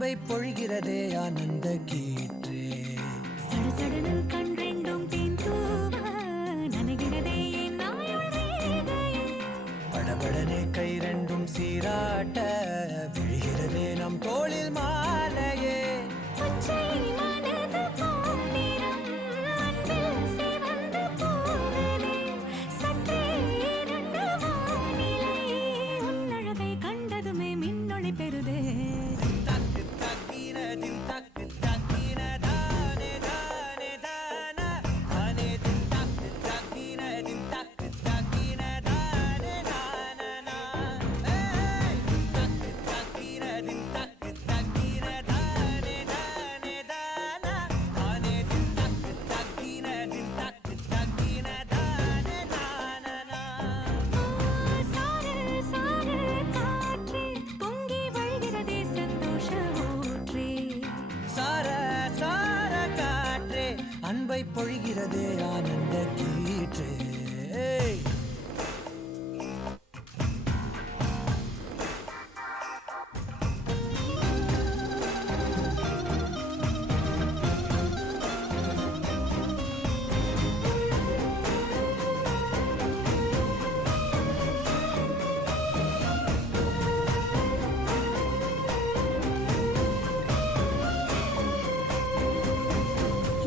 அன்பை பொழிகிறதே ஆனந்த கீற்றே. சடசடனு கண் ரெண்டும் தேன் தூவ நனைகிறதே படபடனே கை ரெண்டும் சீராட்ட விழுகிறதே நம் தோளில் மாலையே. பச்சை மனது பொன்னிறம் அன்பில் சிவந்து போகுதே. சற்றே இருண்ட வானிலை உன் அழகை கண்டதுமே மின்னொளி பெறுதே. தக்கு தக்கின தின் தக்கு தக்கின தானே தானே தான தானே தின் தக்கு தக்கின தின் தக்கு தக்கின தானே தான ஏய் தக்கு தக்கின தின் தக்கு தக்கின தானே தானே தான தானே தின் தக்கு தக்கின தின் தக்கு தக்கின தானே தான. சாரு சாரு காற்றே பொங்கி வழிகிறதே சந்தோஷ ஊற்றே. சார சார காற்றே அன்பை பொழிகிறதே ஆனந்த கீற்றே.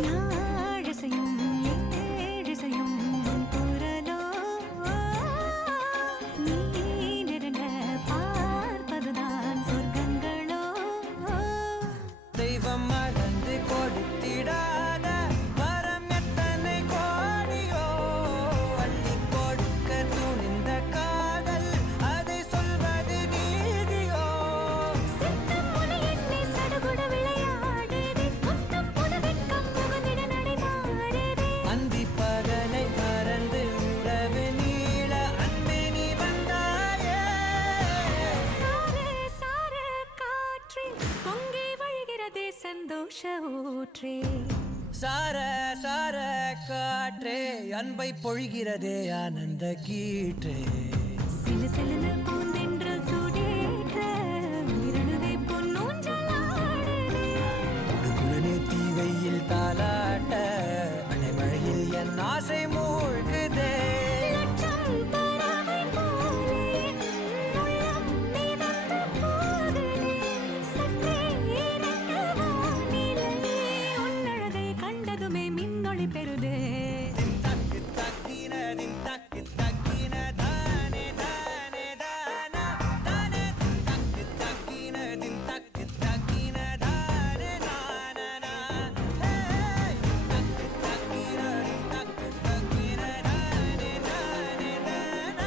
யாழிசையும் ஏழிசையும் உன் குரலோ நீ நெருங்க பார்ப்பதுதான் சொர்க்கங்களோ. தெய்வம் மறந்து கொடுத்திடாத வரம் எத்தனை கோடியோ. அள்ளி கொடுக்க துணிந்த காதல் அதை சொல்வது நீதியோ. சித்தம் முனை எண்ணி சடுகுடு விளையாடுதே. முத்தம் புது வெட்கம் முகந்திட நடைமாறுதே. அந்தி பகலை மறந்து உறவு நீள அன்பே நீ வந்தாயே. சாரு சாரு காற்றே பொங்கி வழிகிறதே சந்தோஷ ஊற்றே. சார சார காற்றே அன்பை பொழிகிறதே ஆனந்த கீற்றே. சிலு சிலுன்னு பூந்தென்றல் சூடேற்ற உயிரணுதை பொன்னூஞ்சலாடுதே. குடுகுடனே தீவையில் தாலாட்ட அணைமழையில் என் ஆசை மூழ்குதே. லட்சம் பறவை போலே உள்ளம் மிதந்து போகுதே. சற்றே இருண்ட வானிலை உன் அழகை கண்டதுமே மின்னொளி பெறுதே. தக்கு தக்கின தின் தக்கு தக்கின தானே தானே தான தானே தக்கு தக்கின தின் தக்கு தக்கின தானே தான ஏய் தக்கு தக்கின தின் தக்கு தக்கின தானே தானே தான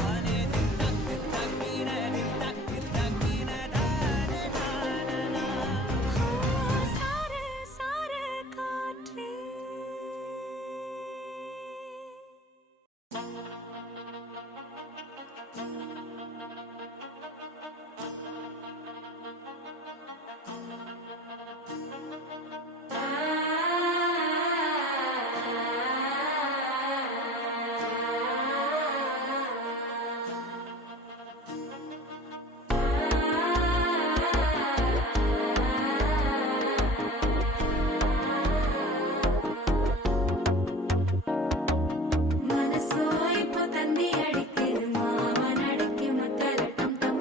தானே தின் தக்கு தக்கின தின் தக்கு தக்கின தானே தான. சாரு சாரு காற்றே. மனசோ இப்போ தந்தி அடிக்குது மாமன் அடிக்கு மத்தல டம் டம்.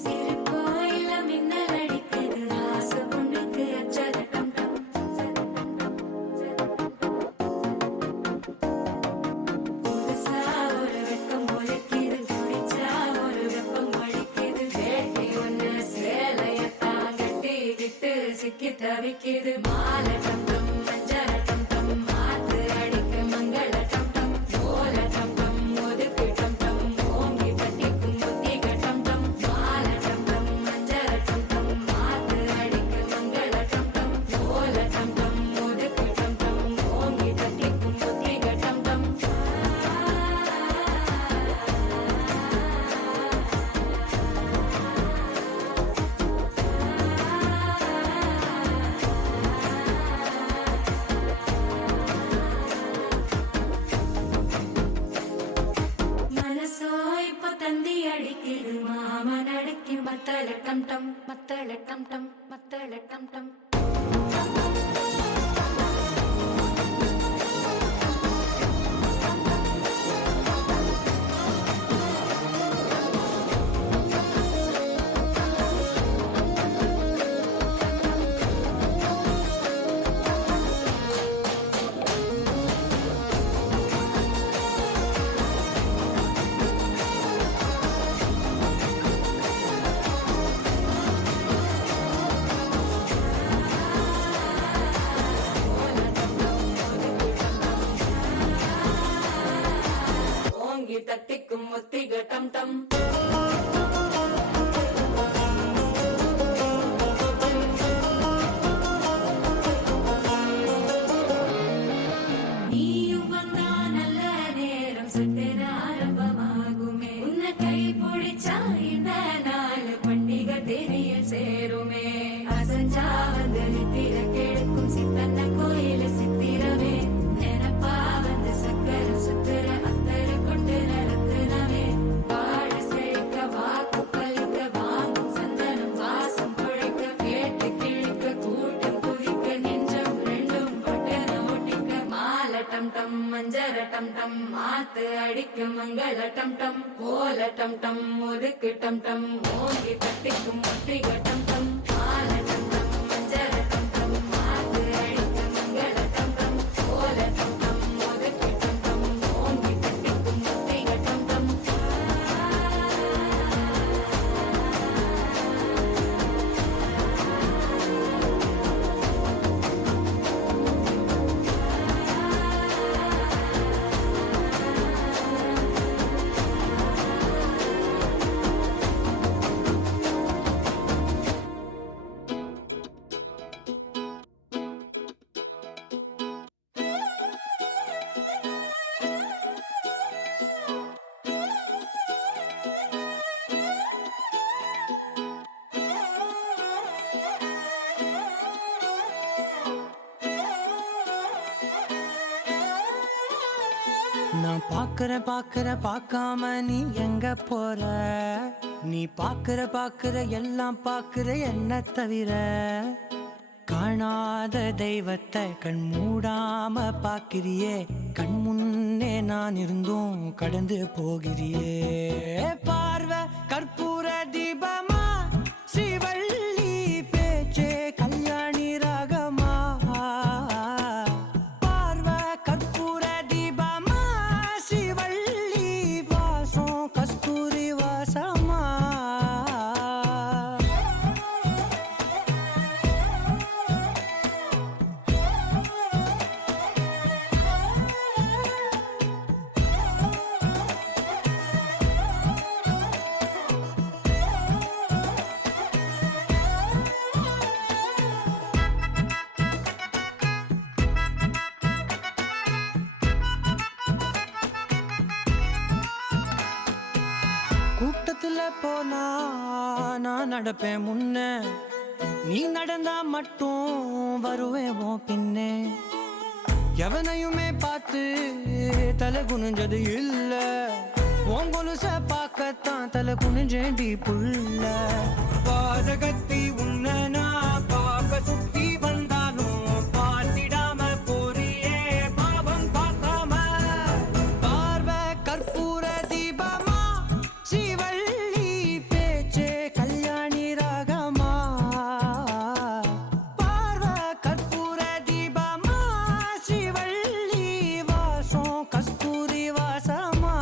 சிரிப்போ இல்ல மின்னல் அடிக்குது ஆசை பொண்ணுக்கு அச்சத டம் டம். புதுசா ஒரு வெக்கம் முளைக்குது குடிச்சா ஒரு வெப்பம் வலிக்குது. வேட்டி ஒண்ணு சேலையத்தான் கட்டி விட்டு சிக்கி தவிக்குது. மாலை டம் டம் மஞ்சள டம் டம் மாத்து அடிக்க மங்கள டம் டம். ஓல டம் டம் ஒதுக்கு டம் டம் ஓங்கி பட்டிக்கும் புத்திக டம் டம். மாலை டம் டம் மஞ்சள டம் டம் மாத்து அடிக்க மங்கள டம் டம். ஓல டம் டம் ஒதுக்கு டம் டம் ஓங்கி பட்டிக்கும் புத்திக டம் டம். டம் டம் மத்தள டம் டம் மத்தள டம் டம் தட்டிக்கும் ஒத்திக டம் டம் நீயும் வந்தா நல்ல நேரம் சட்டென ஆரம்பமாகுமே உன்னை கை பிடிச்சா இந்த நாள் பண்டிகை தேனியில் சேருமே அசஞ்சா வந்து நித்திர கெடுக்கும் சித்தன்ன கோயில சித்திரமே நினப்பா வந்து சக்கர சுத்துற மஞ்சர டம் டம் மாத்து அடிக்கும் மங்கள டம் டம் கோல டம் டம் ஒதுக்கு டம் டம் ஓங்கி தட்டிக்கும் ஒற்றிக டம் டம் மால டம் டம் மஞ்சர டம் டம் மாத்து அடிக்கும் மங்கள டம் டம் கோல டம் டம் ஒதுக்கு டம் டம் ஓங்கி தட்டிக்கும் ஒற்றிக டம் டம் நான் பாக்குற பார்க்காம நீ எங்க போற நீ பாக்குற எல்லாம் பாக்குற என்ன தவிர காணாத தெய்வத்தை கண் மூடாம பாக்கிறியே கண் முன்னே நான் இருந்தும் கடந்து போகிறியே பார்வை கற்பூர தீபமா ஸ்ரீவள்ளி பேச்சே கல்யாணி ராகமா பார்வை கற்பூர தீபமா ஸ்ரீவள்ளி வாசம் கஸ்தூரி வாசமா கூட்டத்துல போனா நான் நடப்பேன் முன்ன நீ நடந்தா மட்டும் வருவேன் உன் பின்னே எவனையுமே பார்த்து தலை குனிஞ்சது இல்ல உன் கொலுச பார்க்கத்தான் தலை குனிஞ்சேண்டி புள்ள பாதகத்தி உன்ன நான் பார்க்க சுத்தி வந்தாலும் பார்த்திடாம போறியே பாவம் பார்க்காம பார்வை கற்பூர தீபமா ஸ்ரீவள்ளி பேச்சே கல்யாணி ராகமா பார்வை கற்பூர தீபமா ஸ்ரீவள்ளி வாசம் கஸ்தூரி வாசமா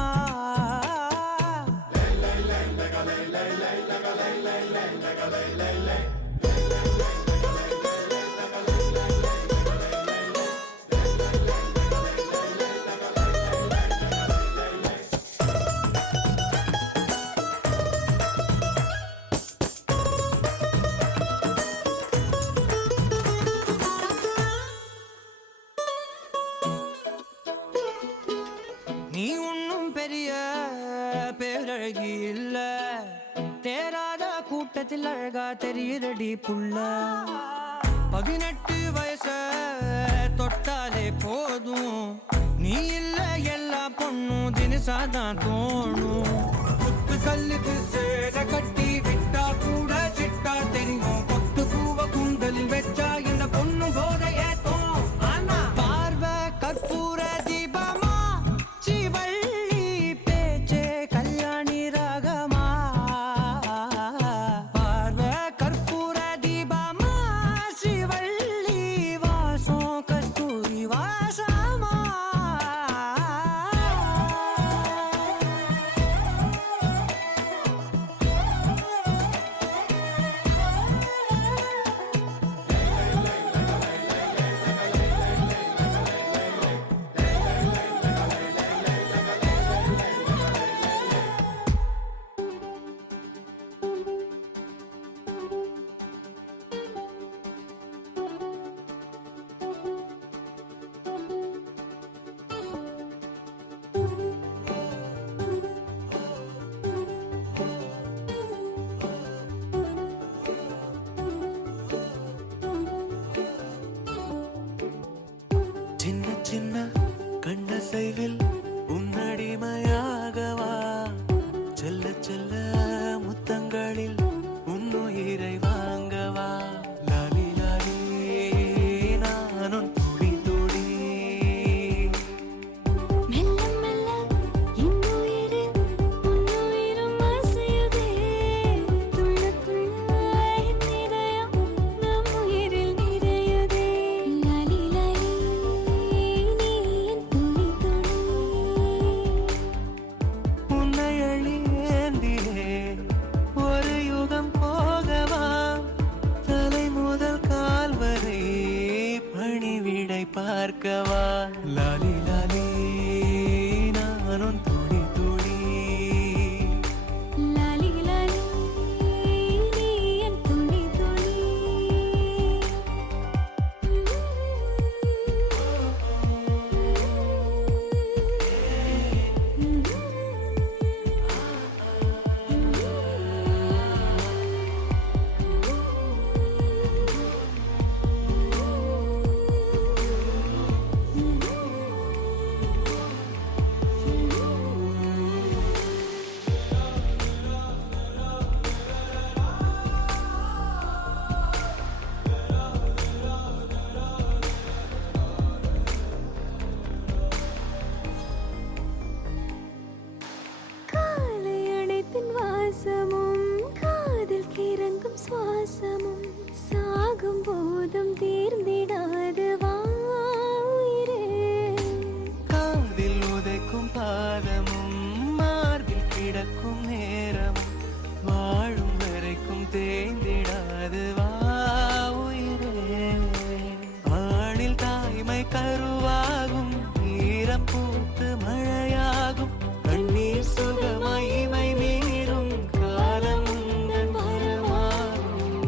நீ ஒன்னும் பெரிய பேரழகி இல்ல தேராத கூட்டத்தில் அழகா தெரியுதடி புள்ள 18 வயச தொட்டாலே போதும் நீ இல்ல எல்லா பொண்ணும் தினசாதான் தோணும் குத்து கல்லுக்கு சேர கட்டி விட்டா கூட தொட்டா தெரியும் கொத்து பூவ குண்டலில் வச்சா இந்த பொண்ணு போத ஏத்தோம் ஆனா பார்வை கற்பூர தீபமா சிவள்ளி பேச்சே கல்யாணி ராகமா பார்வை கற்பூர தீபமா சிவள்ளி வாசம் கஸ்தூரி வாசமா சின்ன சின்ன கண்ணசைவில் உன்னடிமையாகவா செல்ல செல்ல முத்தங்களில் உன்னுயிரை வாங்கவா லாலி லாலி நானும் துடி துடி மெல்ல மெல்ல இன்னுயிரு உன்னுயிரும் அசையுதே துள்ள துள்ள என் இதயம் நம் உயிரில் நிறையுதே லாலி லாலி நீ என் துளி துளி உன்னை அள்ளி ஏந்தியே ஒரு யுகம் போகவா தலை முதல் கால் வரை பணிவிடை பார்க்கவா லாலி லாலி நானும் துடி துடி லாலி லாலி நீ என் துளி துளி காலை அணைப்பின் வாசமும் காதில் கிறங்கும் சுவாசமும் சாகும் போதும் தீர்ந்திடாது வா உயிரே காதில் உதைக்கும் பாதமும் மார்பில் கிடக்கும் நேரமும் வாழும் வரைக்கும் தேய்ந்திடாது வா உயிரே ஆணில் தாய்மை கருவாகும் ஈரம் பூத்து மழையாகும் கண்ணீர் சுகமாய் இமை மீறும் காலம் உந்தன் வரமாகும்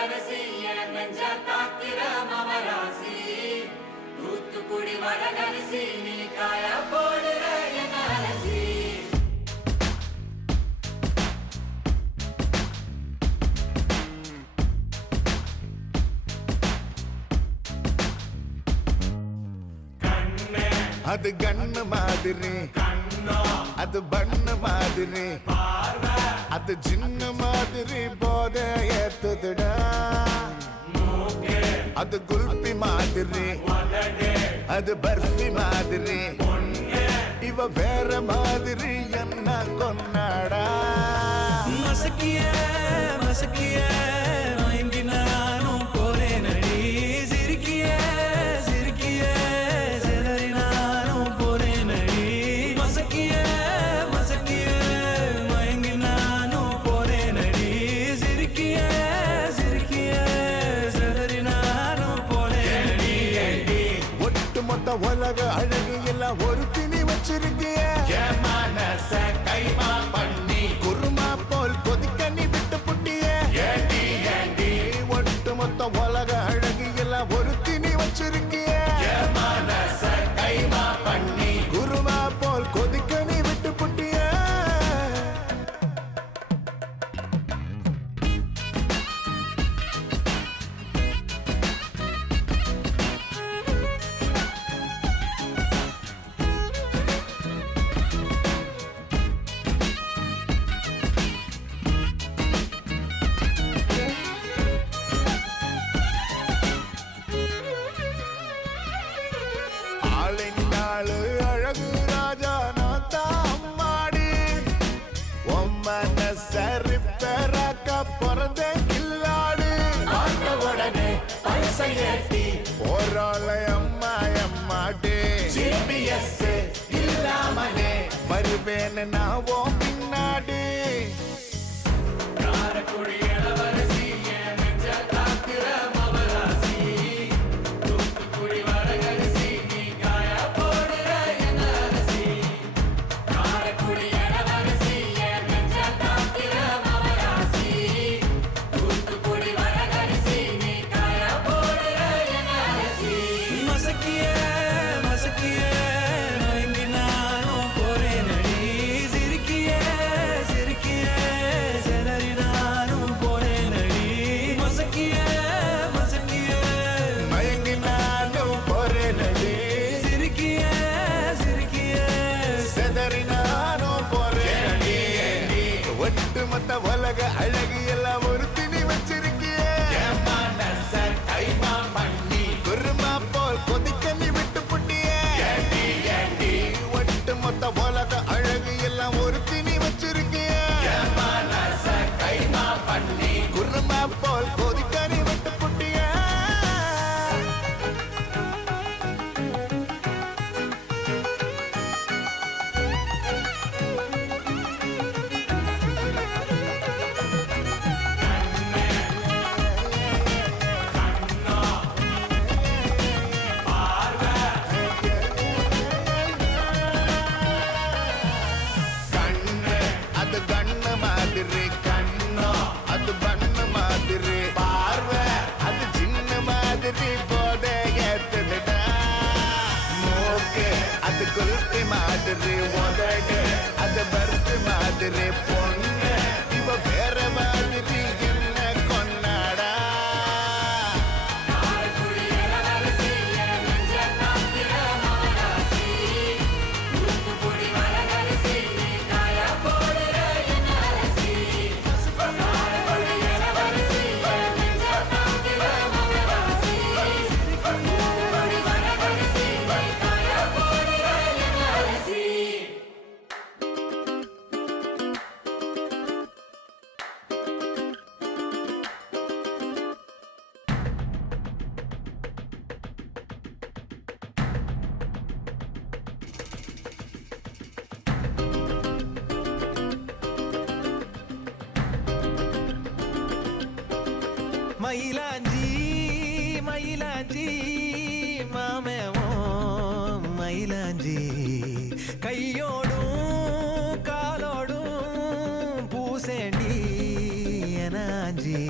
இளவரசி என் நெஞ்ச தாக்கிற மமராசி தூத்துக்குடி வரகரிசி நீ காய போடுற என் அரசி அது கண்ணு மாதிரி அது பண்ணு மாதிரி அது சின்ன மாதிரி போத ஏத்துதுடா அது குல்பி மாதிரி அது பர்ஃபி மாதிரி இவ வேற மாதிரி என்ன கொண்டாடா மசக்கிய மசக்கிய மயங்கி நானும் போறேன் அடி சிரிக்கிய சிரிக்கிய சிதறி நானும் போறேன் அடி மசக்கிய மசக்கிய மயங்கி நானும் போறேன் அடி சிரிக்கிய சிரிக்கிய சிதறி நானும் போறேன் அடி ஒட்டு மொத்த உலக அழகு எல்லாம் ஒரு திணி வச்சிருக்கிய மனச கைமா பண்ணி குருமா போல் கொதிக்க நீ விட்டு புட்டிய ஏண்டி ஏண்டி ஒட்டு மொத்த உலக அழகு எல்லாம் ஒரு திணி வச்சிருக்கிய மனச கைமா பண்ணி குருமா போல் கொதிக்க நீ விட்டு புட்டிய ஆளினாளு அழகு ராஜா நான் தான் மாடி ஒம்மன சரிப்பராக்க பிறந்த கில்லாடு உடனே பைசை ஏத்தி போராளை அம்மா அம்மாடி ஜிபிஎஸ் இல்லாமலே வருவேன் நான் ஓ பின்னாடி காரக்குடி இளவரசி என் நெஞ்ச தாக்கிற மமராசி தூத்துக்குடி வரகரிசி நீ காய போடுற என் அரசி காரக்குடி இளவரசி என் நெஞ்ச தாக்கிற மமராசி தூத்துக்குடி வரகரிசி நீ காய போடுற என் அரசி மசக்கிய மசக்கிய மயங்கி நானும் போறேன் அடி சிரிக்கிய சிரிக்கிய சிதறி நானும் போறேன் அடி மசக்கிய மசக்கிய மயங்கி நானும் போறேனடி சிரிக்கிய சிரிக்கிய செதறி நானும் போறேனடி ஒட்டு மொத்த உலக அழகு எல்லாம் ஒரு திணி வச்சிருக்கிய மனச கைமா பண்ணி குருமா போல் கொதிக்க நீ விட்டு புட்டிய ஏண்டி ஏண்டி ஒட்டு மொத்த உலக அழகு எல்லாம் ஒரு திணி வச்சிருக்கிய மனச கைமா பண்ணி குருமா போல் கொதிக்க நீ விட்டு புட்டிய கண்ணு அது கண்ணு மாதிரி கண்ணோ அது பண்ணு மாதிரி பார்வை அது சின்ன மாதிரி போத ஏத்துதுடா மூக்கு அது குல்பி மாதிரி உதடு அது பர்ஃபி மாதிரி பொண்ணு இவ வேற மாதிரி என்ன கொண்டாடா காரக்குடி இளவரசி என் நெஞ்ச தாக்கிற மமராசி தூத்துக்குடி வரகரிசி நீ காய போடுற என் அரசி காரக்குடி இளவரசி என் நெஞ்ச தாக்கிற மமராசி தூத்துக்குடி வரகரிசி நீ காய போடுற என் அரசி மயிலாஞ்சி மயிலாஞ்சி மாமேவோ மயிலாஞ்சி கையோடும் காலோடும் பூசேண்டி எனாஞ்சி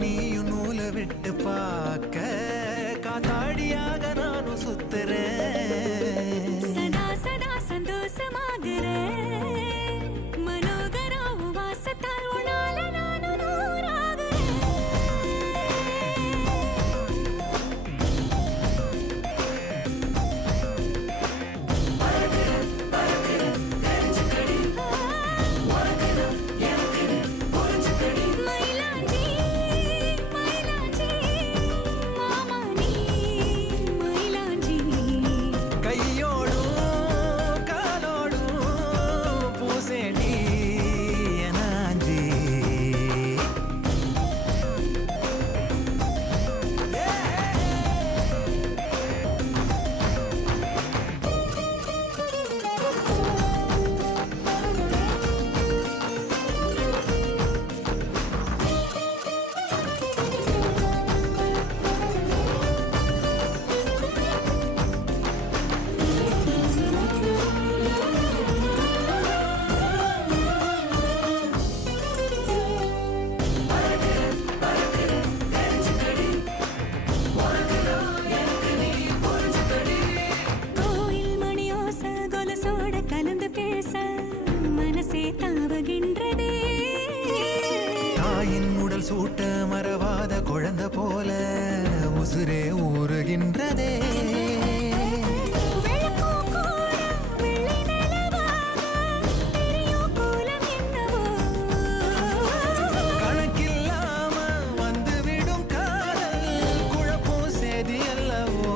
நீயும் நூலை விட்டு பார்க்க காத்தாடியாக நானும் சுத்துறேன். சதா சதா சந்தோஷமாகிறேன். மனோகரா உன் வாசத்தால் உன்னால நானும் நூறாகிறேன். மயிலாஞ்சி, மயிலாஞ்சி, மாமா நீ மயிலாஞ்சி. கையோடும் காலோடும் பூசேண்டி எனாஞ்சி. கோயில் மணியோச கொலுசோட கலந்து பேச மனசே தாவுகின்றதே. தாயின் உடல் சூட்ட மறவாத குழந்தை போல உசுரே ஊறுகின்றதே. வெள்ளப்பூ கூட வெள்ளை நிலவாக தெரியும் கோலம் என்னவோ. கணக்கில்லாம வந்துவிடும் காதல் குழப்பம் சேதி அல்லவோ.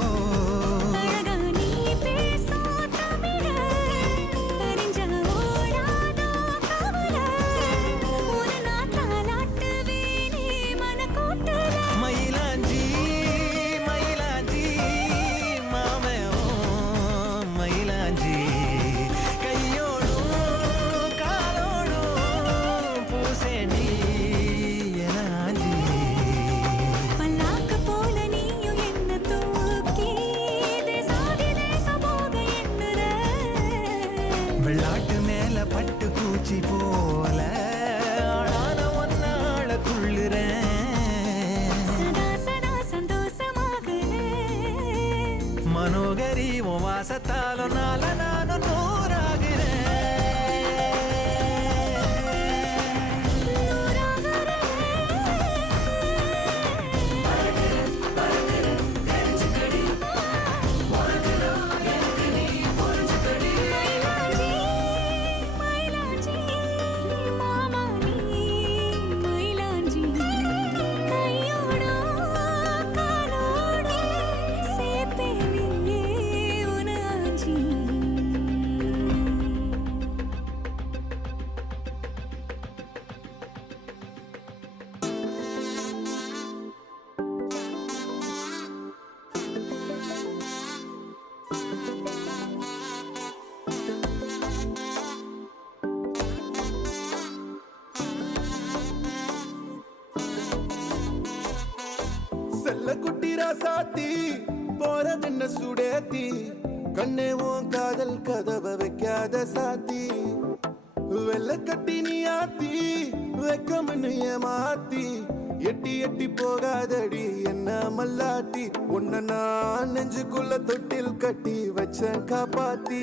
அழகா நீ பேசும் தமிழ அறிஞ்சா ஓடாதோ கவலை. ஒரு நாள் தாலாட்டுவேனே மனக்கூட்டுல. மயிலாஞ்சி மயிலாஞ்சி மாமே ஓ மயிலாஞ்சி. கையோடும் காலோடும் பூசேண்டி எனாஞ்சி. பல்லாக்கு போல நீயும் என்ன தூக்கி தேசாதி தேசம் போக எண்ணுற. வெள்ளாட்டு மேல பட்டு பூச்சி போல ஆளான ஒன்னாள துள்ளுறேன். சதா சதா சந்தோஷமாகிறேன். மனோகரி உன் வாசத்தாலும் நால நானும் நூறாகிறேன். மயிலாஞ்சி, மயிலாஞ்சி, மாமா நீ மயிலாஞ்சி. கையோடோ காலோடோ சேப்பேனே உனாஞ்சி. செல்ல குட்டி ராசாத்தி போறதென்ன சுடேத்தி கண்ணே உன் காதல் கதவை வைக்காத சாத்தி வெள்ள கட்டி நீ ஆத்தி வெக்கம்னு ஏமாத்தி எட்டி எட்டி போகாதடி என்ன மல்லாட்டி உன்ன நான் நெஞ்சுக்குள்ள தொட்டில் கட்டி வச்ச காப்பாத்தி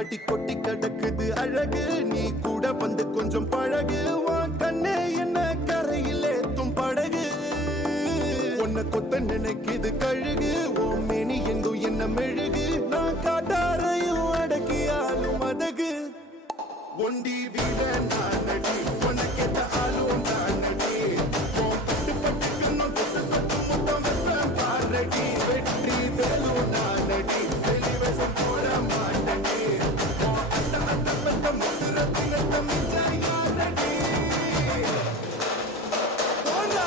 அடி கொட்டி கிடக்குது அழகு நீ கூட வந்து கொஞ்சம் பழகு உன் கண்ணே என்ன கரையில் ஏத்தும் படகு உன்னை கொத்த நினைக்குது கழுகு ஓ மேனி எங்கும் என்ன மெழுகு நான் காட்டாரையும் அடக்கியாலும் அதகு ஒண்டி வீட நான் நடி உனக்கேத்த ஆளும் நான் நடி உன் பட்டு பட்டுக்கணும் தொட்டு தொட்டு முத்தம் வெப்பம் பாரடி வெற்றி வேலும் நான் நடி வெளிவசம் போட மாட்டடி உன் அத்த அத்த பத்த முத்துர பின்னத்த மிஞ்சாய் யாரடி போடா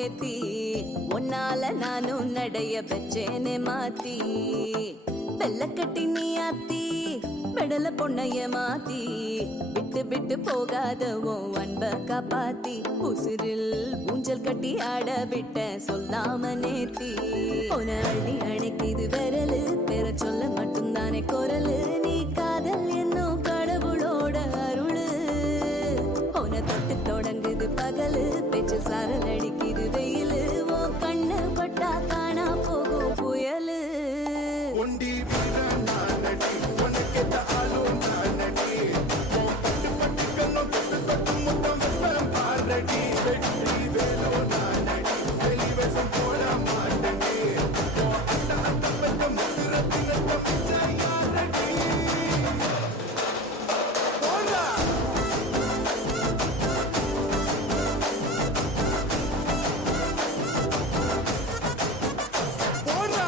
பேத்தி உன்னால நானும் நடைய பெற்றேனே மாத்தி வெள்ள கட்டி நீ ஆத்தி பெடல பொண்ணைய மாத்தி விட்டு விட்டு போகாத உன் அன்ப காப்பாத்தி உசிரில் ஊஞ்சல் கட்டி ஆட விட்ட சொல்லாம நேத்தி உன அள்ளி அணைக்குது விரலு பெற சொல்ல மட்டும்தானே குரலு நீ காதல் என்னும் கடவுளோட அருளு உன தொட்டு தொடங்குது பகலு பேச்சில் சாரல் அடிக்குது வெயிலு உன் கண்ணு பட்டா காணா போகும் புயலு ஒண்டி வீரன் நானடி உனக்கேத்த ஆளும் நானடி உன் பட்டு பட்டு கண்ணும் தொட்டு தொட்டு முத்தம் வெப்பம் பாரடி வெற்றி வேலோ நானடி வெளிவசம் போட மாட்டடி உன் அட்ட அட்ட பெத்த முத்திரத்தினத்த முச்சாயாரடி போடா போடா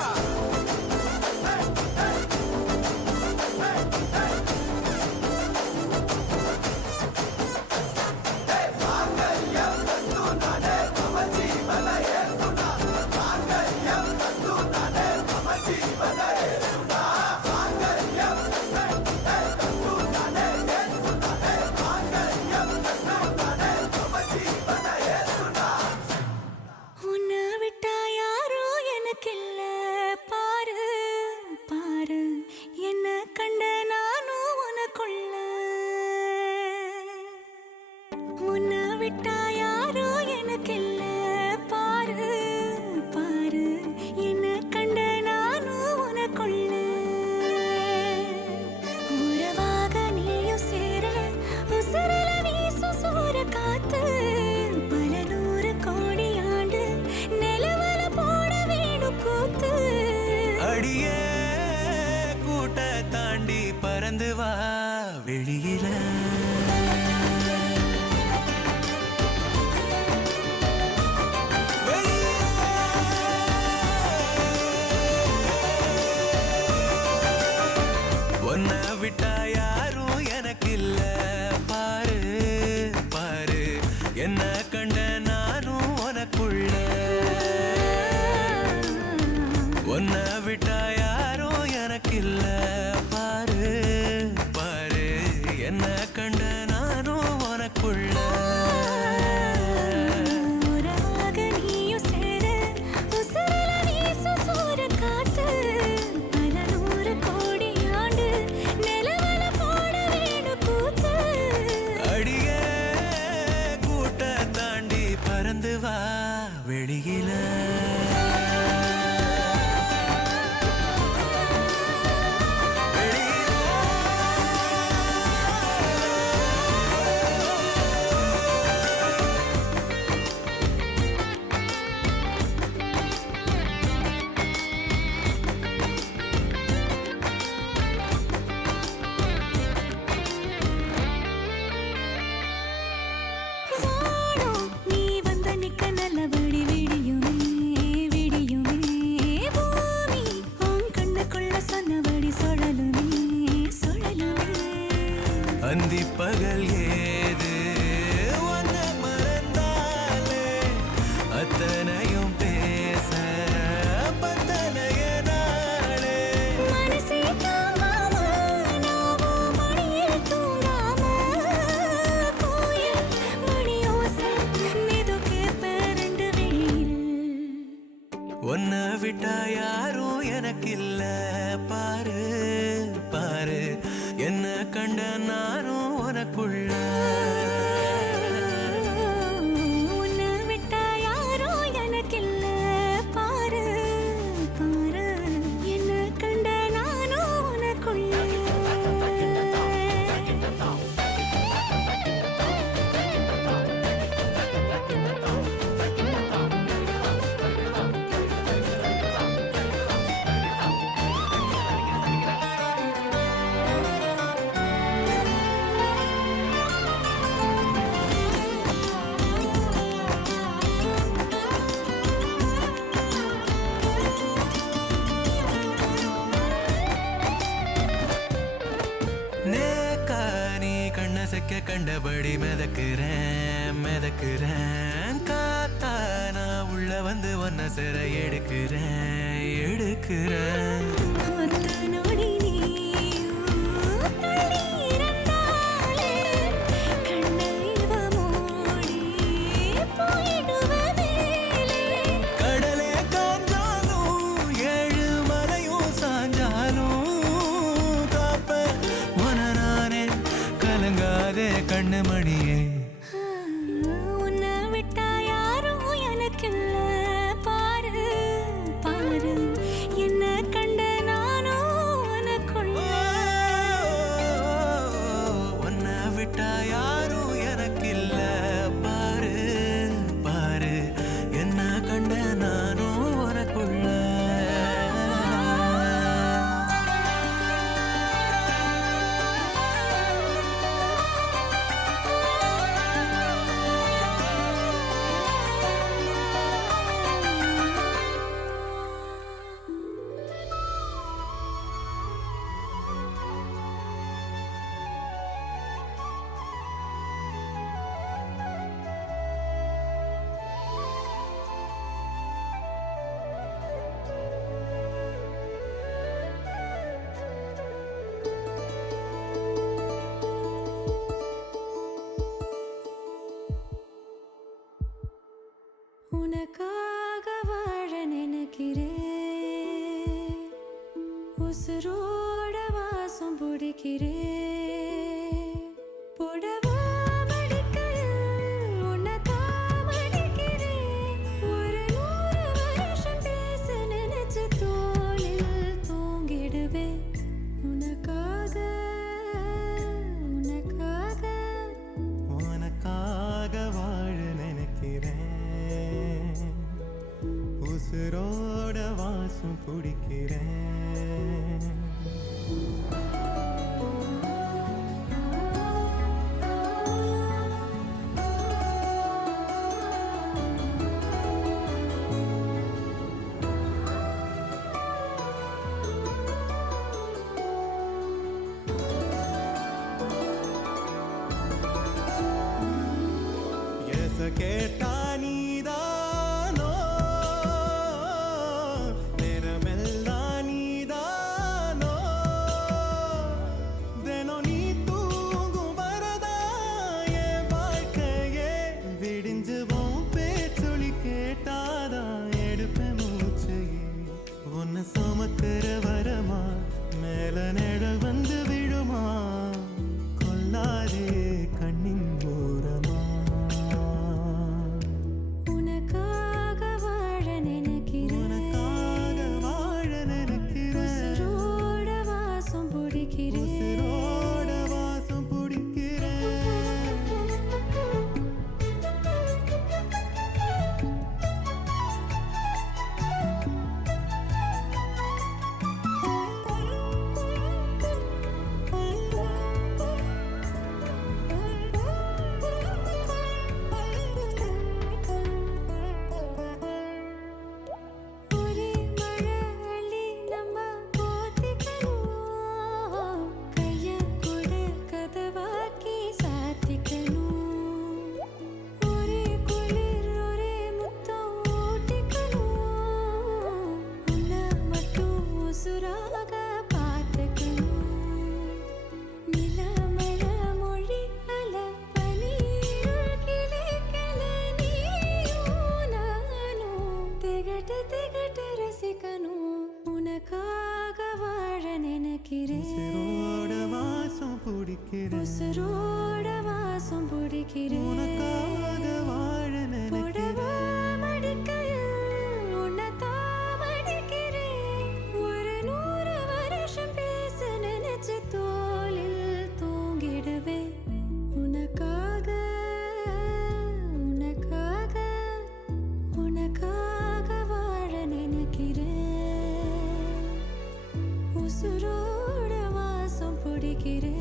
உன்னை விட்டா யாரோ எனக்கில்ல பாரு பாரு என்ன கண்ட நானும் உனக்குள்ள உன்னை விட்டா யாரோ எனக்கில்ல பாரு பாரு என்ன கண்ட நானும் உனக்குள்ள உறவாக நீயும் சேர உசுரல வீசும் சூற காத்து பல நூறு கோடி ஆண்டு நிலவல போட வேணும் கூத்து அடியே கூட்ட தாண்டி பறந்து வா வெளியில உன்னை விட்டா யாரும் எனக்கு இல்ல பாரு பாரு என்ன கண்ட நானும் உனக்குள்ள உன்னை விட்டா யாரும் எனக்கு இல்ல பாரு பாரு என்ன கண்ட நானும் உனக்குள்ள உறவாக நீயும் சேர உசுரல வீசும் சூற காத்து பல நூறு கோடி ஆண்டு நிலவல போட வேணும் கூத்து அடியே கூட்ட தாண்டி பறந்து வா வெளியில வானம் நீ வந்த நிக்க நல்லபடி விடியுமே விடியுமே பூமி உன் கண்ணுக்குள்ள சொன்னபடி சுழலுமே சுழலுமே அந்தி பகல் ஏது உன்னை மறந்தாலே அத்தனையும் பேச பத்தனைய நாளே மனசே தாங்காம நாவும் மணியில் தூங்காம கோயில் மணியோசை மெதுக்கே பரண்டு வெளியில் உன்னை விட்டா யாரும் எனக்கு இல்ல பாரு பாரு என்ன கண்ட நானும் உனக்குள்ள உன்னை விட்டா யாரோ எனக்கில்ல பாரு பாரு என்ன கண்ட நானும் உனக்குள்ள அசைக்க கண்டபடி மிதக்குறேன் மிதக்குறேன் காத்தா நான் உள்ள வந்து ஒன்ன சிற எடுக்கிறேன் எடுக்கிறேன் ஒத்த நொடி நீயும் தள்ளி இருந்தாலே கண்ணை இவ மூடி போயிடுவ மேலே. கடலே காஞ்சாலும் ஏழு மலையும் சாஞ்சாலும் காப்ப உன நானே கலங்காதே கண்ணு மணியே. உன்னை விட்டா யாரும் எனக்கில்ல பாரு பாரு என்ன கண்ட நானும் உனக்குள்ள. உன்னை விட்டா யாரும் எனக்கில்ல பாரு பாரு என்ன கண்ட நானும் உனக்குள்ள. உனக்காக வாழ நினைக்கிறேன் உசுரோட வாசம் பிடிக்கிறேன் புடவா மடிக்கையில் உன்னைத்தான் மடிக்கிறேன் ஒரு 100 வருஷம் பேச நினைச்சு தோளில் தூங்கிடுவேன் உனக்காக உனக்காக உனக்காக வாழ நினைக்கிறேன் உசுரோட வாசம் பிடிக்கிறேன். கேட்டா நீதானோ நேரமெல்லாம் நீதானோ தினம் நீ தூங்கும் வரதா என் வாழ்க்கையே விடிஞ்சுவோம் பேச்சொலி கேட்டாதான் எடுப்பேன் மூச்சையே உன்னை சுமக்கிற வரமா மேல நிழல் வந்து விழுமா கொல்லாதே கண்ணின் ஓரமா. உனக்காக வாழ நினைக்கிறேன் உசுரோட வாசம் பிடிக்கிறேன் ஒரே மழை அள்ளி நம்ம போத்திக்கணும் கைய கூட கதவாக்கி சாத்திக்கணும் ஒரே குளிர் ஒரே முத்தம் ஊட்டிக்கணும் உன்னை மட்டும் உசுராக பார்த்துக்கணும் நிலமழ மொழி அல பனீருள் கிளைக்கல நீயும் நானும் திகட்டு திகட்டு ரசிக்கணும் உனக்காக வாழ நினைக்கிறேன் வாசம் பிடிக்கிறேன் உசுரோட வாசம் பிடிக்கிறேன் உனக்காக வாழ புடவா மடிக்கையில் உன்னைத்தான் மடிக்கிறேன் ஒரு 100 வருஷம் பேச நினைச்சு தோளில் தூங்கிடுவேன் உனக்காக உனக்காக உனக்காக வாழ நினைக்கிறேன் உசுரோட வாசம் பிடிக்கிறேன்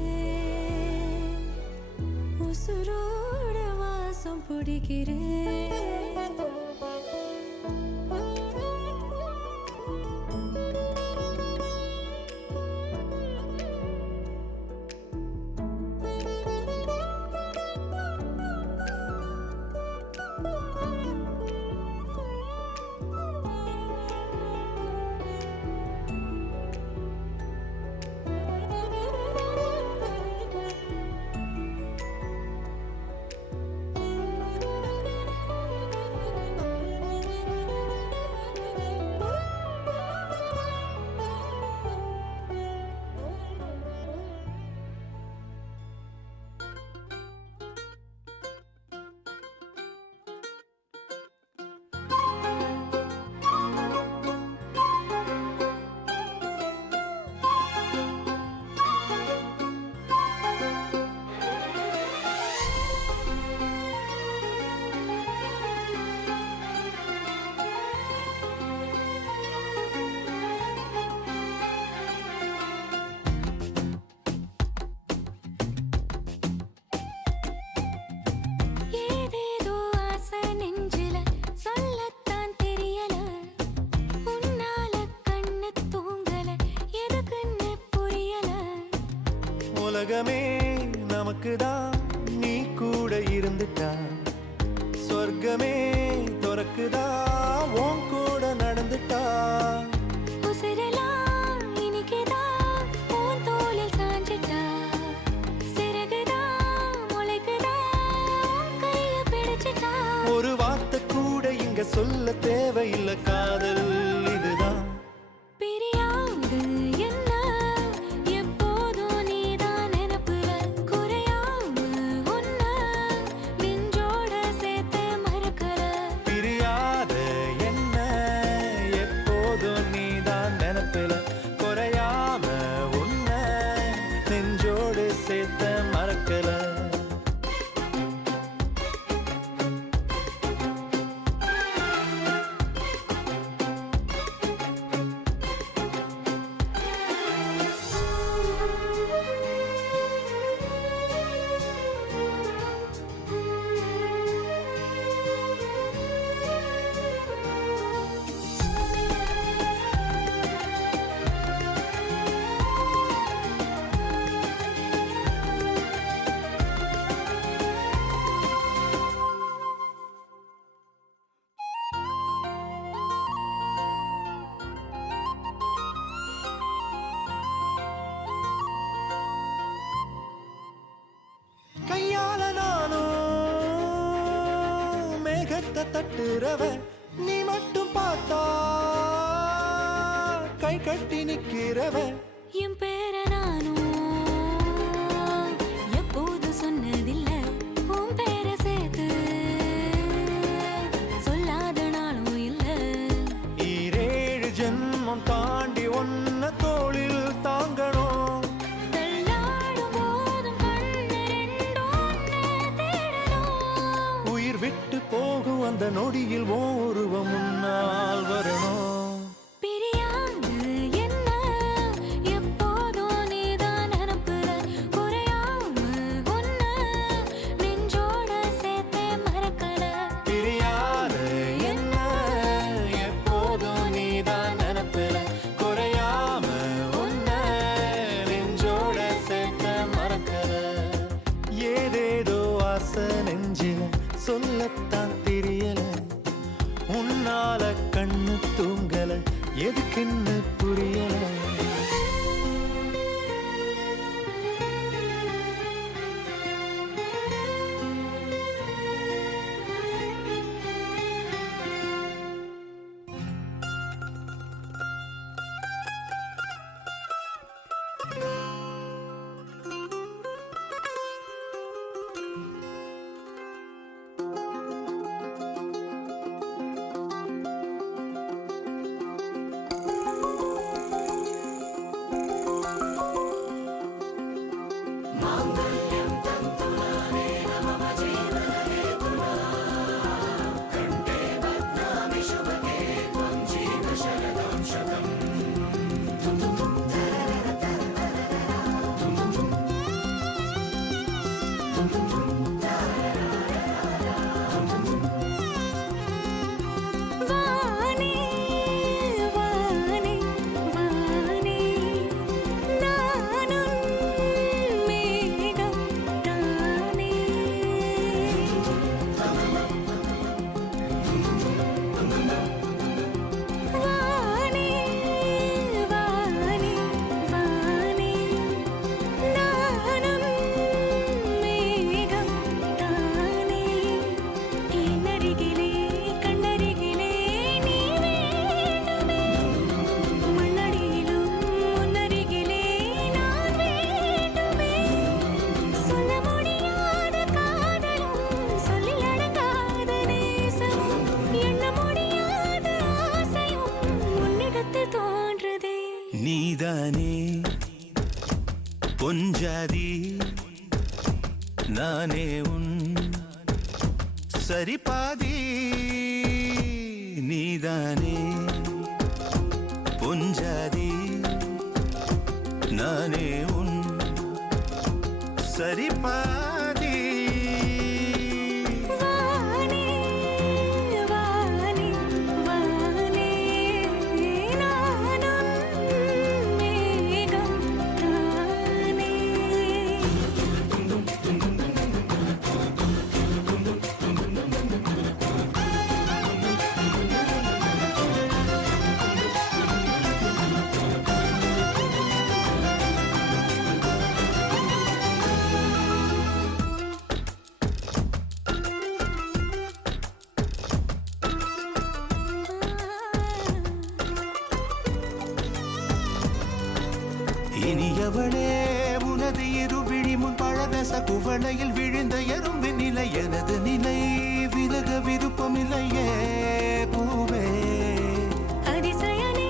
உசுரோட வாசம் பிடிக்கிறேன் உலகமே நமக்குதான் நீ கூட இருந்துட்டா சொர்க்கமே துறக்குதா உன் கூட நடந்துட்டா உசிரெல்லாம் இனிக்குதான் உன் தோளில் சாஞ்சிட்டா சிறகுதான் முளைக்குதான் கைய பிடிச்சிட்டா ஒரு வார்த்தை கூட இங்க சொல்ல தேவையில்லை காதல் இதுதான் பிரியாது என்ன எப்போதும் நீதான் நினைப்புல குறையாம உன்ன நெஞ்சோட சேர்த்து மறக்கற பிரியாத என்ன எப்போதும் நீதான் நினைப்பில குறையாம உன்னை நெஞ்சோடு சேர்த்த மறக்கல கையால நானும் மேகத்தை தட்டுறவ நீ மட்டும் பார்த்தா கை கட்டி நிக்கிறவ என் பேர நானும் எப்போது சொன்னதில்லை உன் பேர சேர்த்து சொல்லாத நாளும் இல்லை ஈரேழு ஜென்மம் தாண்டி ஒன்ன தோளில் தாங்கணும் தள்ளாடும் போதும் கண்ணு ரெண்டும் உன்னை தேடணும் உயிர் விட்டு போகும் அந்த நொடியில் ஓ உருவம் முன்னால் வரணும் பிரியாது என்ன எப்போதும் நீதான் நினைப்புல குறையாம உன்ன நெஞ்சோட சேர்த்தே மறக்கல பிரியாத என்ன எப்போதும் நீதான் நினைப்பில குறையாம உன்னை நெஞ்சோட சேர்த்த மறக்கல ஏதேதோ ஆசை நெஞ்சில சொல்லத்தான் தெரியல உன்னால கண்ணு தூங்கல எதுக்குன்னு புரியல வானே வானே வானே நானும் மேகம் தானே வானே வானே வானே நானும் மேகம் தானே என்னருகிலே கண்ணருகிலே நீ வேண்டுமே மண்ணடியிலும் முன்னருகிலே நான் வேண்டுமே சொல்ல முடியாத காதலும் சொல்லில் அடங்காத நேசமும் எண்ண முடியாத ஆசையும் உன்னிடத்தில் தோன்றுதே நீதானே பொஞ்சாதி நானே உன் சரிபாதி நீதானே பொஞ்சாதி நானே உன் சரிபாதி வானே வானே வானே நானும் மேகம் தானே இனியவளே உனது இருவிழி முன் பழரச குவளையில் விழுந்த எறும்பின் நிலை எனது நிலை விலக விருப்பமில்லையே பூவே அதிசயனே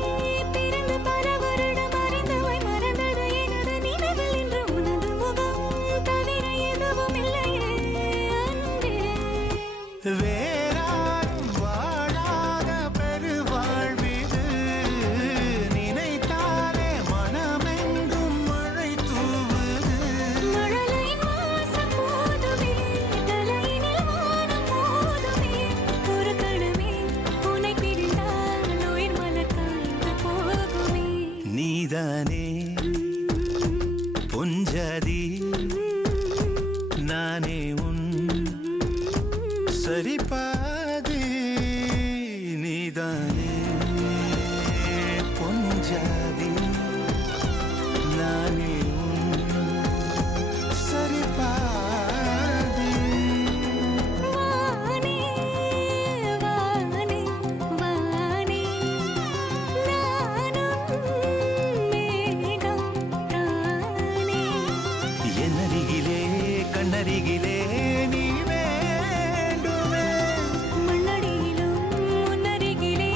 பிறந்து பல வருடம் அறிந்தவை மறந்தது எனது நினைவில் இன்று உனது முகம் தவிர எதுவும் இல்லையே அன்பே வேறாரும் வாழாத பெருவாழ்விது நினைத்தாலே மனமெங்கும் மழை தூவுது மழலையின் வாசம் போதுமே தலையினில் வானம் போதுமே ஒரு கணமே உன்னை பிரிந்தால் உயிர் மலர் காய்ந்து போகுமே நீதானே பொஞ்சாதி நானே உன் சரிபாதி நீதானே பொஞ்சாதி நானே உன் சரிபாதி வானே வானே வானே நானும் மேகம் தானே என்னருகிலே கண்ணருகிலே நீ வேண்டுமே மண்ணடியிலும் முன்னருகிலே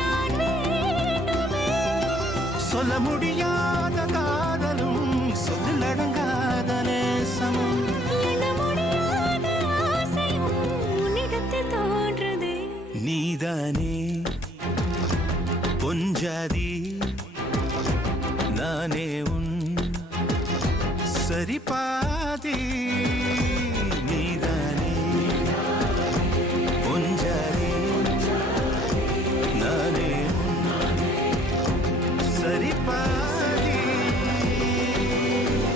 நான் வேண்டுமே சொல்ல முடியாத காதலும் சொல்லில் அடங்காத நேசமும் எண்ண முடியாத ஆசையும் உன்னிடத்தில் தோன்றுதே நீதானே பொஞ்சாதி நானே உன் சரிபாதி நீதானே பொஞ்சாதி நானே உன் சரிபாதி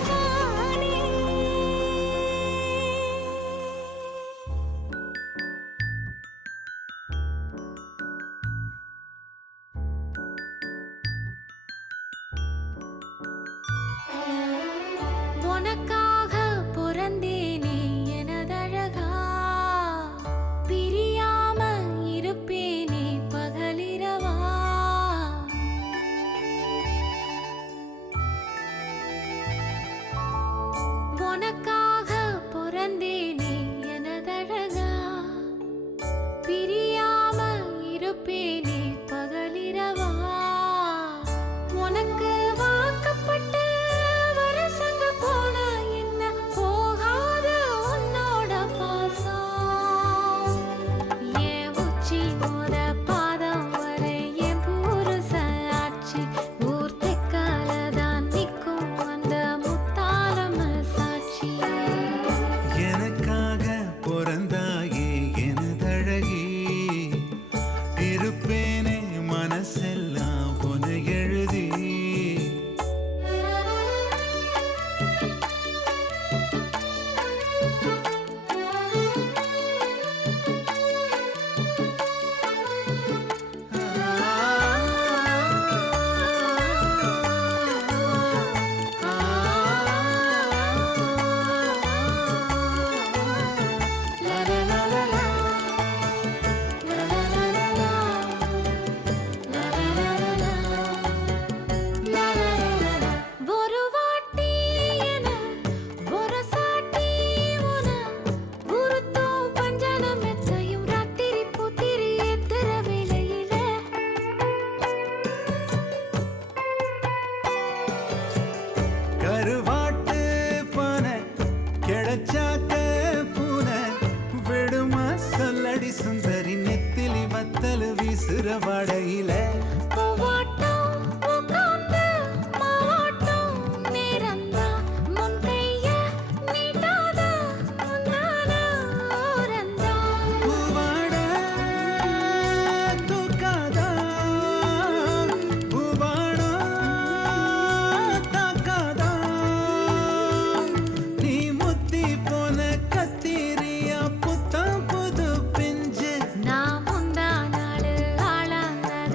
வானே உனக்காக பிறந்தேனே எனதழகா பிரியாம இருப்பேனே பகலிரவா உனக்காக பிறந்தேனே எனதழகா பிரியாம இருப்பேனே பகலிரவா உனக்கு வாக்கப்பட்ட வருஷங்க போன என்ன போகாத உன்னோட பாசம் என் உச்சி மோத பாதம் வரை என் புருஷ ஆட்சி ஊர் தெக்கால தான் நிற்கும் அந்த முத்தாரம சாட்சி எனக்காக பிறந்தாயே எனதழகி இருப்பேனே மனசெல்லாம் உன எழுதி ஒரு வாட்டி என ஒரு சாட்டி உன உருத்தம் பஞ்சனம் எத்தையும் ராத்திரி புத்திரி ஏத்துற வேளையில கருவாட்டு பானை கிடைச்சாக்க பூனை விடுமா சொல்லடி சுந்தரி நெத்திலி வத்தல் வீசுற வாடையில பூவாட்டம் உட்கார்ந்து மாவாட்டம் நேரந்தான் முன் கைய நீட்டாத முன்னால ஓரந்தான் பூவாட தூக்காதா பூவாடா தாக்காதா நீ முத்தி போன கத்திரியா புத்தம் புது பிஞ்சு நான் முந்தா நாள் ஆளான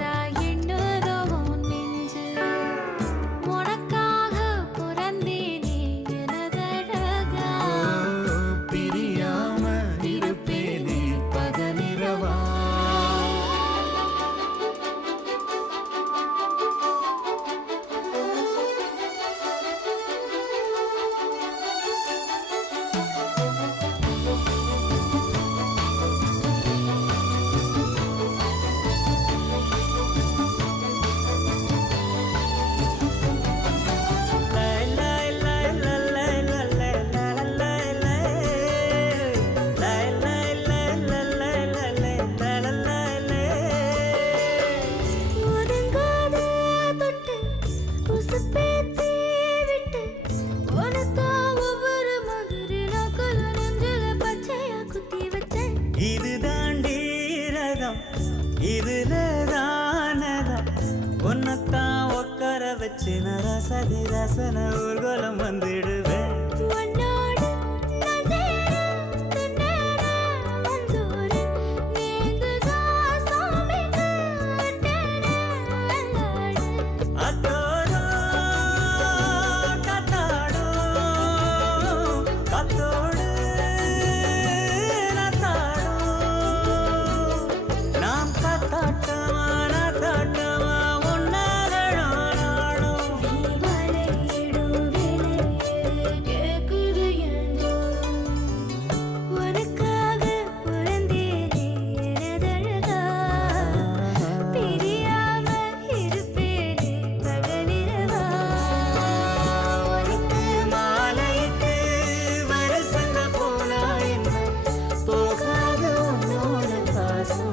உன்னத்தான் உட்கார வச்சு நான் ரசதி ரசன ஊர்வலம் வந்துடுவேன். உன்னோடு நான் சேர தன்னேற வந்தோரு நீங்குதா சாமிக்கு அட்டேற அல்லாடு. அத்தோடும் காத்தாடும் காத்தோடு நாத்தாடும் நாம் காத்தாட்டமா நாத்தாட்டமா உன்னாகணும் நாடும். நீ மலையிடும் விலையிரு கேக்குது என்றோ உனக்காக பிறந்தேனே எனதழகா பிரியாம இருப்பேனே பகலிரவா உனக்கு மாலையிட்டு வருசங்க போனா என்ன போகாது உன்னோட பாசம்.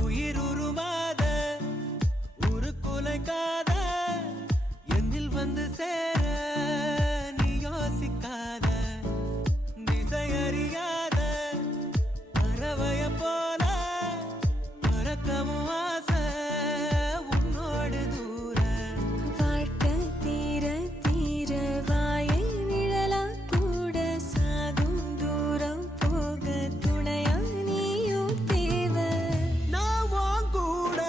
உயிர் உருவாத உருக்குலைக்காத என்னில் வந்து சேர நீ யோசிக்காத திசையறியாத பறவைய போல பறக்கவும் ஆசை உன்னோடு தூர. வாழ்க்கை தீர தீர வாயை நிழலா கூட சாகும் தூரம் போக துணையா நீயும் தேவை. நான் உன் கூட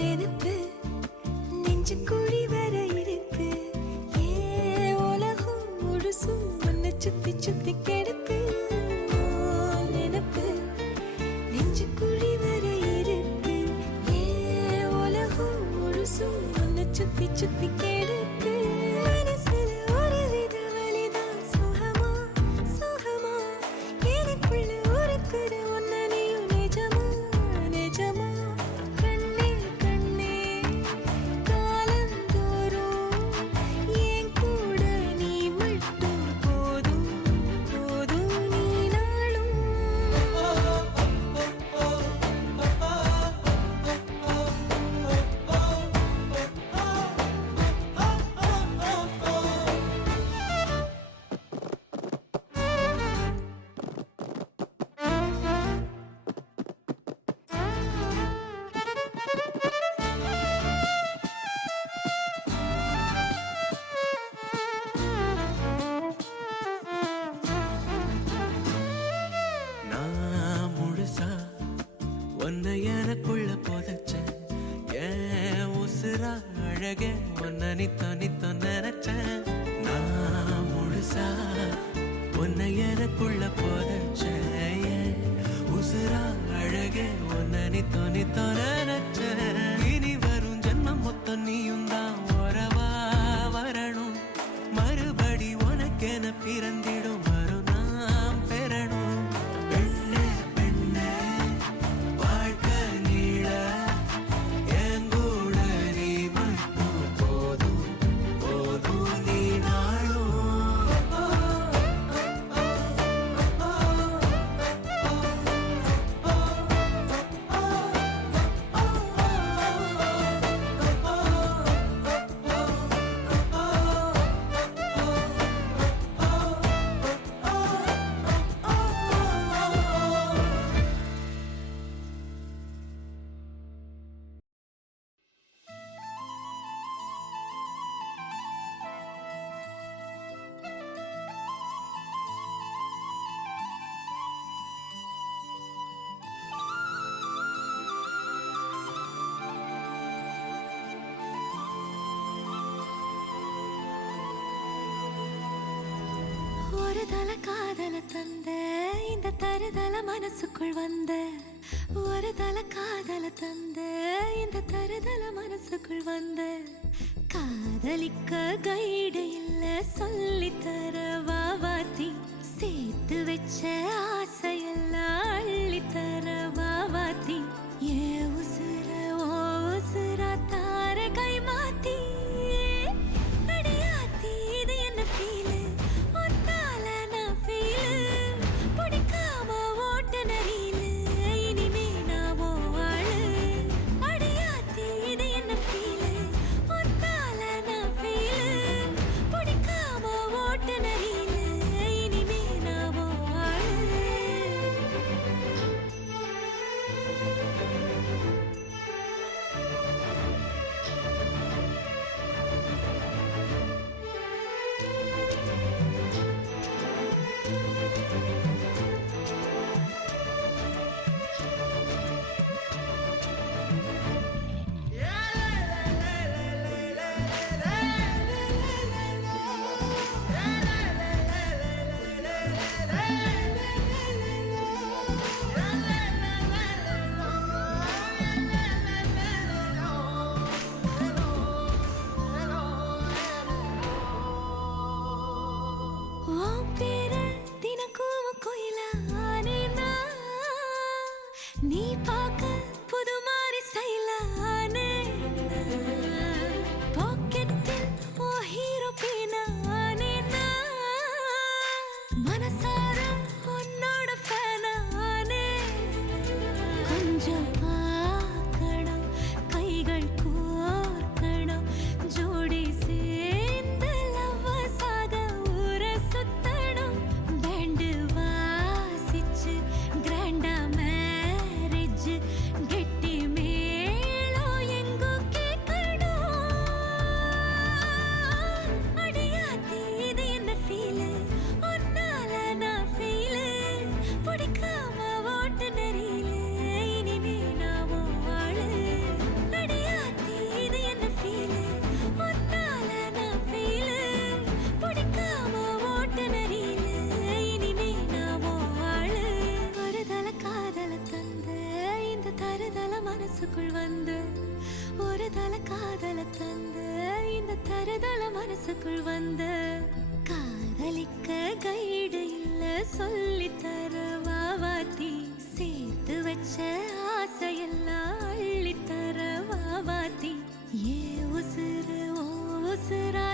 நினைப்பு நெஞ்சு குழி வர இருக்கு ஏ உலகம் முழுசும் உன்னை சுத்தி சுத்தி கெடுக்கு. நினைப்பு நெஞ்சு குழி வர இருக்கு ஏ உலகம் முழுசும் உன்னை சுத்தி சுத்தி கெடுக்கு. மனசுல ஒரு வித வலிதான் சுகமா சுகமா எனக்குள்ள உருக்குற உன்னை நீயும் நிஜமா நிஜமா. கண்ணே கண்ணே காலந்தோறும் என் கூட நீ மட்டும் போதும் போதும் நீ நாளும். நான் முழுசா உன்னை எனக்குள்ள புதைச்சேன். ஏன் உசுரா அழகே உன்னை நித்தம் நித்தம் நினைச்சேன். நான் முழுசா உன்னை எனக்குள்ள புதைச்சேன். ஏன் உசுரா அழகே உன்னை நித்தம் நித்தம் நினைச்சேன். இனி வரும் ஜென்மம் மொத்தம் நீயும் தான் உறவா வரணும். மறுபடி உனக்கென பிறந்திடும் வரும் நாம் பெறணும். பெண்ணே பெண்ணே வாழ்க்கை நீள என் கூட நீ மட்டும் போதும் போதும் நீ நாளும். ஒரு தல காதல தந்த இந்த தருதல மனசுக்குள் வந்த ஒரு தல காதல தந்த இந்த தருதல மனசுக்குள் வந்த காதலிக்க கைடு இல்ல சொல்லித்தர வாவாத்தி சேர்த்து வச்ச ஆசையெல்லாம் அள்ளித்தர வாவாத்தி ஏ உசுர ஓ உசுரா தார கை மாத்தி அடியாத்தி இது என்ன ஃபீலு ஒன்னால நான் ஃபீலு பிடிக்காம ஓட்ட நரீலு இனிமே நான் ஓ ஆளு அடியாத்தி இது என்ன ஃபீலு ஒன்னால நான் ஃபீலு பிடிக்காம ஓட்ட நரீலு இனிமே நான் ஓ ஆளு உன் பேர தினக்கும் கோயிலா ஆனேனா நீ பார்க்க புது மாதிரி ஸ்டைலா ஆனேனா பாக்கெட்டில் ஓ ஹீரோ பேனா ஆனேனா மனசார உன்னோட ஃபேனா ஆனேனா கொஞ்சம் பார்க்கணும் கைகள் கோர்க்கணும் ஜோடி சேர்ந்து லவ்வர்ஸாக ஊரை சுத்தணும் பேண்டு வாசிச்சு கிராண்டா மேரேஜ் கெட்டி மேளம் எங்கோ கேட்கணும் அடியாத்தி இது என்ன ஃபீலு ஒன்னால நான் ஃபீலு பிடிக்காம ஓட்டு நெறியில இனிமே நான் ஓ ஆளு அடியாத்தி இது என்ன ஃபீலு ஒன்னால நான் ஃபீலு பிடிக்காம ஓட்டு நெறியில இனிமே நான் ஓ ஆளு ஒரு தல காதல தந்த இந்த தருதல மனசுக்குள் வந்து ஒரு தல காதல தந்த இந்த தருதல மனசுக்குள் வந்து காதலிக்க கைடு இல்ல சொல்லித்தர வாவாத்தி சேர்த்து வச்ச ஆசையெல்லாம் அள்ளித்தர வாவாத்தி ஏ உசுறு ஓ உசுரா